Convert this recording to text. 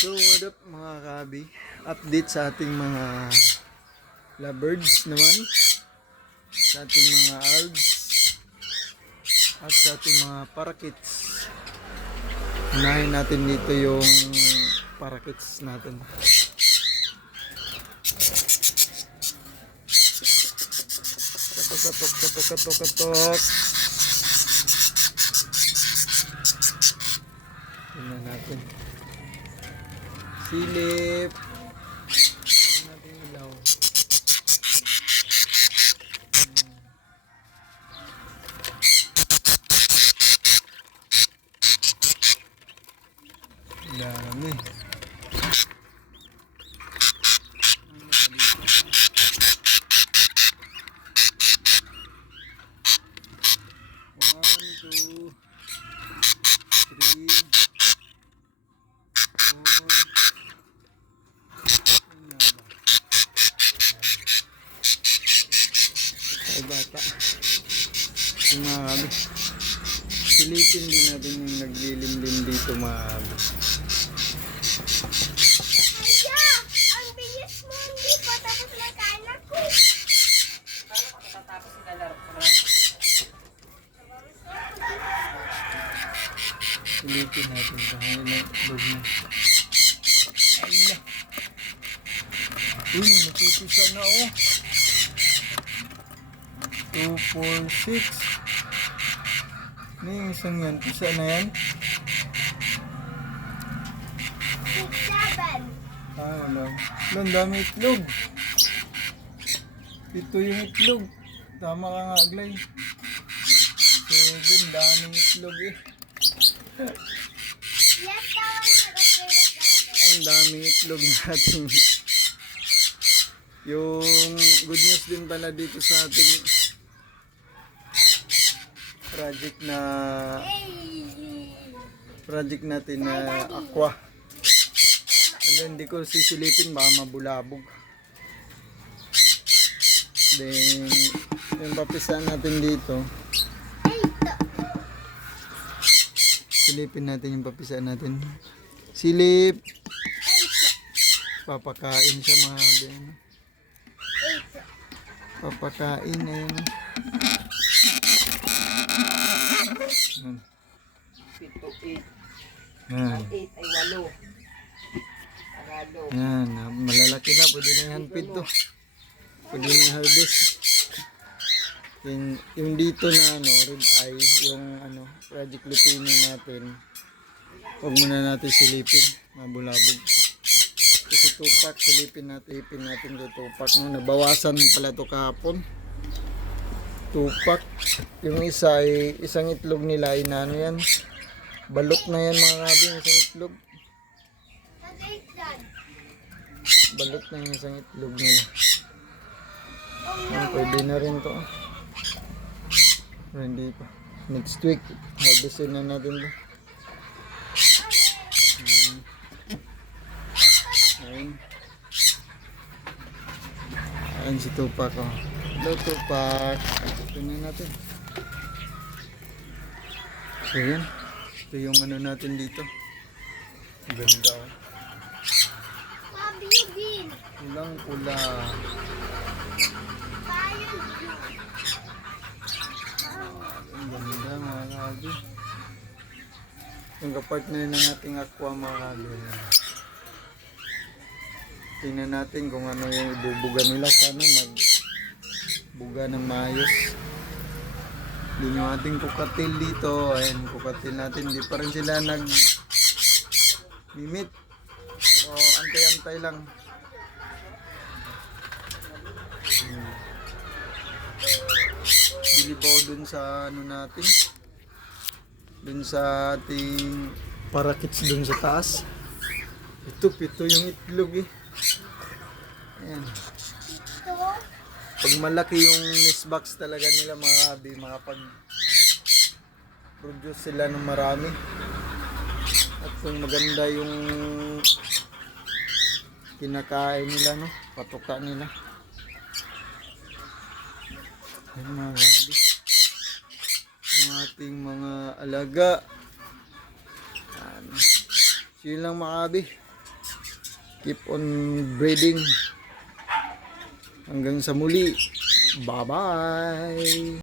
So what up mga kabi? Update sa ating mga lovebirds naman, sa ating mga algs, at sa ating mga parakits. Unahin natin dito yung parakits natin. Katok, katok, katok, katok. Tingnan natin. Silip. Tingnan natin ilaw. Dami. One, two, three, four. Ay bata. Yung mga kabi. Silipin din natin yung naglilimlim dito mga kabi. Ang bilis mo, hindi pa tapos nagkaan ako. Paano ka matatapos nilalaro ko na? Silipin natin ito. Ngayon na log na. Ala. Uy, natutisa na oh. 2, 4, 6. Ano yung isang yan? Isa na yan? 6, 7. Wala. Ang dami itlog. Ito yung itlog. Tama ka nga, Aglay. 7, daming itlog eh. Yes, tawang nag-upload natin. Ang daming itlog natin. Yung good news din pala dito sa ating project natin na aqua. And then hindi ko sisilipin baka mabulabog. Then yung papisan natin dito, silipin natin yung papisan natin. Silip. Papakain siya mga kabin. Papakain ayun. Yan. 7, 8. Yan. 8 ay 8. Agalo. Yan. Malalaki na. Pwede na yung feed to. Pwede na yung harvest. Yung dito na rib eye, yung project lupino natin. Huwag muna natin silipin. Mabulabog. Kasi tupak, silipin natin kay tupak. Nabawasan pala to kahapon. Tupak. Yung isa ay isang itlog nila ay yan. Balot na yan mga kabi, isang itlog. Balot na yung isang itlog nila. Pwede na rin to. Pero hindi pa. Next week, harvestin na natin to. Ayun. Ayun si Tupak oh. Hello Tupak. Ito na natin. So yan. Ito yung natin dito. Ganda oh. Sabi din. Pulang pula. Bayan Ang ganda mga kabi. Yung kapartner ng ating aqua mga kabi. Tingnan natin kung ano yung ibubuga nila. Sana magbuga ng maayos. Yun yung ating kukatil dito. Ayan, kukatil natin. Hindi pa rin sila nag-mimit. So, antay-antay lang. Bilibaw dun sa natin. Dun sa ating parakits dun sa taas. Pito yung itlog eh. Ayan. ito. Pag malaki yung nest box talaga nila mga kabi, makapag-produce sila ng marami. At kung maganda yung kinakain nila, patuka nila. Ayan mga kabi. Yung ating mga alaga. Ayan. So yun lang mga kabi. Keep on breeding. Hanggang sa muli. Bye-bye!